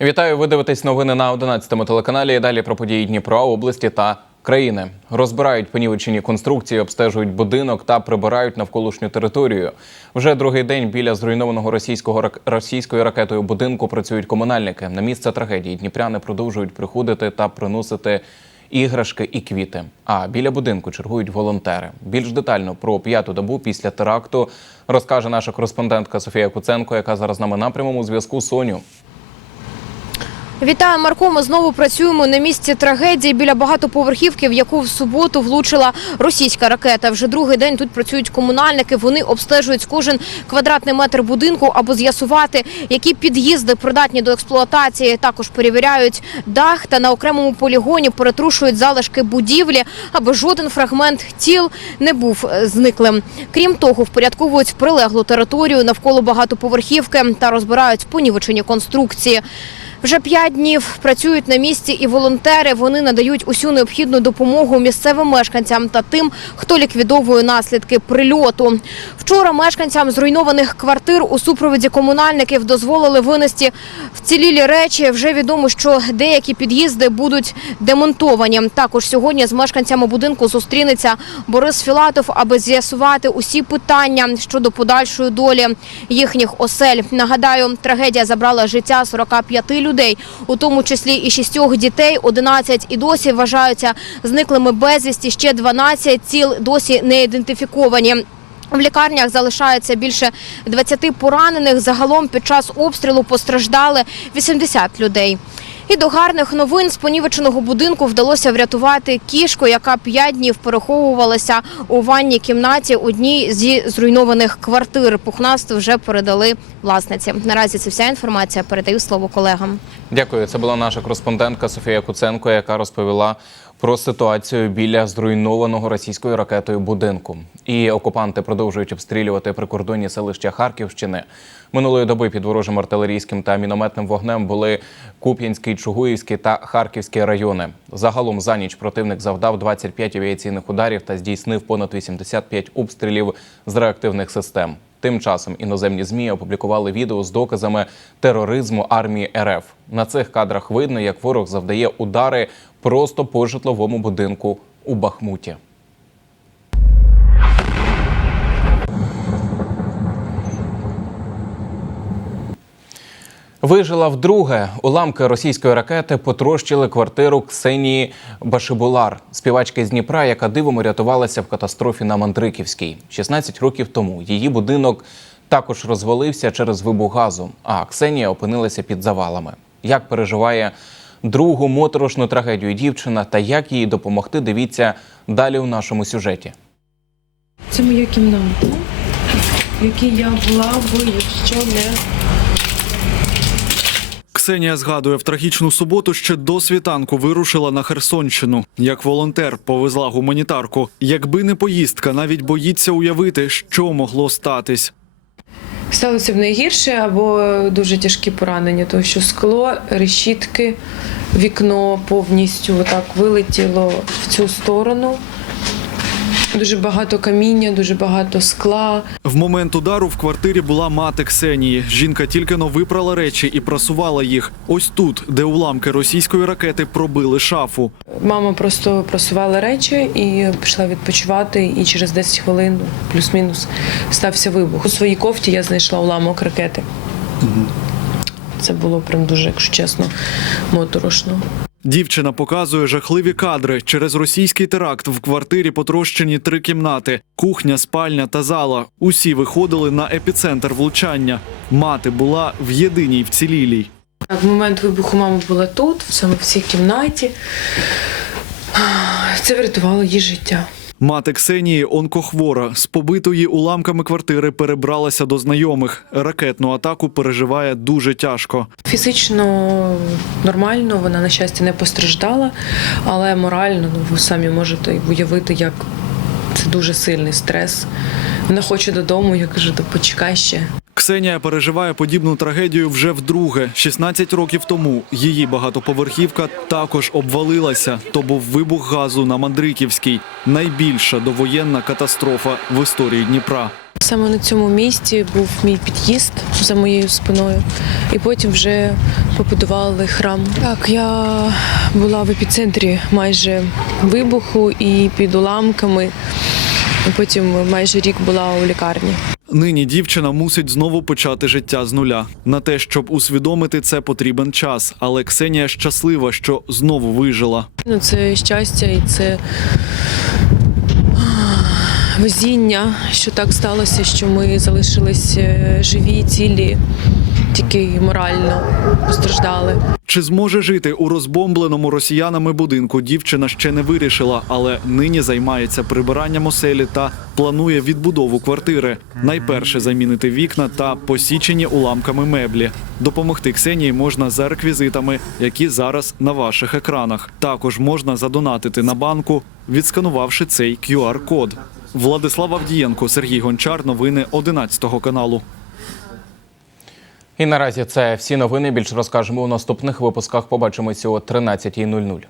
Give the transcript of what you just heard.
Вітаю, ви дивитесь новини на 11-му телеканалі. І Далі про події Дніпра, області та країни. Розбирають понівечені конструкції, обстежують будинок та прибирають навколишню територію. Вже другий день біля зруйнованого російського російською ракетою будинку працюють комунальники. На місце трагедії дніпряни продовжують приходити та приносити іграшки і квіти. А біля будинку чергують волонтери. Більш детально про п'яту добу після теракту розкаже наша кореспондентка Софія Куценко, яка зараз з нами на прямому зв'язку. Соню. Вітаю, Марко. Ми знову працюємо на місці трагедії біля багатоповерхівки, в яку в суботу влучила російська ракета. Вже другий день тут працюють комунальники. Вони обстежують кожен квадратний метр будинку, аби з'ясувати, які під'їзди придатні до експлуатації. Також перевіряють дах та на окремому полігоні перетрушують залишки будівлі, аби жоден фрагмент тіл не був е, зниклим. Крім того, впорядковують прилеглу територію навколо багатоповерхівки та розбирають понівечені конструкції. Вже п'ять днів працюють на місці і волонтери. Вони надають усю необхідну допомогу місцевим мешканцям та тим, хто ліквідовує наслідки прильоту. Вчора мешканцям зруйнованих квартир у супроводі комунальників дозволили винести вцілілі речі. Вже відомо, що деякі під'їзди будуть демонтовані. Також сьогодні з мешканцями будинку зустрінеться Борис Філатов, аби з'ясувати усі питання щодо подальшої долі їхніх осель. Нагадаю, трагедія забрала життя 45 людей, у тому числі і шістьох дітей, 11 і досі вважаються зниклими безвісті. Ще 12 ціл досі не ідентифіковані. В лікарнях залишається більше 20 поранених. Загалом під час обстрілу постраждали 80 людей. І до гарних новин з понівеченого будинку вдалося врятувати кішку, яка п'ять днів переховувалася у ванній кімнаті одній зі зруйнованих квартир. Пухнасту вже передали власниці. Наразі це вся інформація. Передаю слово колегам. Дякую. Це була наша кореспондентка Софія Куценко, яка розповіла про ситуацію біля зруйнованого російською ракетою будинку. І окупанти продовжують обстрілювати прикордонні селища Харківщини. Минулої доби під ворожим артилерійським та мінометним вогнем були Куп'янський, Чугуївський та Харківський райони. Загалом за ніч противник завдав 25 авіаційних ударів та здійснив понад 85 обстрілів з реактивних систем. Тим часом іноземні змі опублікували відео з доказами тероризму армії РФ. На цих кадрах видно, як ворог завдає удари просто по житловому будинку у Бахмуті. Вижила вдруге. Уламки російської ракети потрощили квартиру Ксенії Башибулар, співачки з Дніпра, яка дивом рятувалася в катастрофі на Мандриківській. 16 років тому її будинок також розвалився через вибух газу, а Ксенія опинилася під завалами. Як переживає другу моторошну трагедію дівчина та як їй допомогти, дивіться далі у нашому сюжеті. Це моя кімната, в якій я була би, якщо не Ксенія згадує, в трагічну суботу ще до світанку вирушила на Херсонщину. Як волонтер повезла гуманітарку. Якби не поїздка, навіть боїться уявити, що могло статись. сталося б найгірше або дуже тяжкі поранення, тому що скло, решітки, вікно повністю отак вилетіло в цю сторону. Дуже багато каміння, дуже багато скла. В момент удару в квартирі була мати Ксенії. Жінка тільки но випрала речі і прасувала їх. Ось тут, де уламки російської ракети пробили шафу. Мама просто просувала речі і пішла відпочивати. І через 10 хвилин, плюс-мінус, стався вибух. У своїй кофті я знайшла уламок ракети. Це було прям дуже, якщо чесно, моторошно. Дівчина показує жахливі кадри. Через російський теракт в квартирі потрощені три кімнати: кухня, спальня та зала. Усі виходили на епіцентр влучання. Мати була в єдиній вцілілій. В момент вибуху мама була тут, саме в цій кімнаті. Це врятувало її життя. Мати Ксенії онкохвора з побитої уламками квартири перебралася до знайомих. Ракетну атаку переживає дуже тяжко. Фізично нормально, вона, на щастя, не постраждала, але морально, ну ви самі можете уявити, як це дуже сильний стрес. Вона хоче додому, я кажу, то почекай ще. Ксенія переживає подібну трагедію вже вдруге. 16 років тому її багатоповерхівка також обвалилася. То був вибух газу на Мандриківській. Найбільша довоєнна катастрофа в історії Дніпра. Саме на цьому місці був мій під'їзд за моєю спиною, і потім вже побудували храм. Так, я була в епіцентрі майже вибуху і під уламками. Потім майже рік була у лікарні. Нині дівчина мусить знову почати життя з нуля. На те, щоб усвідомити це, потрібен час. Але Ксенія щаслива, що знову вижила. Ну, це щастя і це везіння, що так сталося, що ми залишились е, живі, цілі, тільки морально постраждали. Чи зможе жити у розбомбленому росіянами будинку? Дівчина ще не вирішила, але нині займається прибиранням оселі та планує відбудову квартири. Найперше замінити вікна та посічені уламками меблі. Допомогти Ксенії можна за реквізитами, які зараз на ваших екранах. Також можна задонатити на банку, відсканувавши цей QR-код. Владислав Авдієнко, Сергій Гончар. Новини 11 каналу. І наразі це всі новини. Більше розкажемо у наступних випусках. Побачимося о 13.00.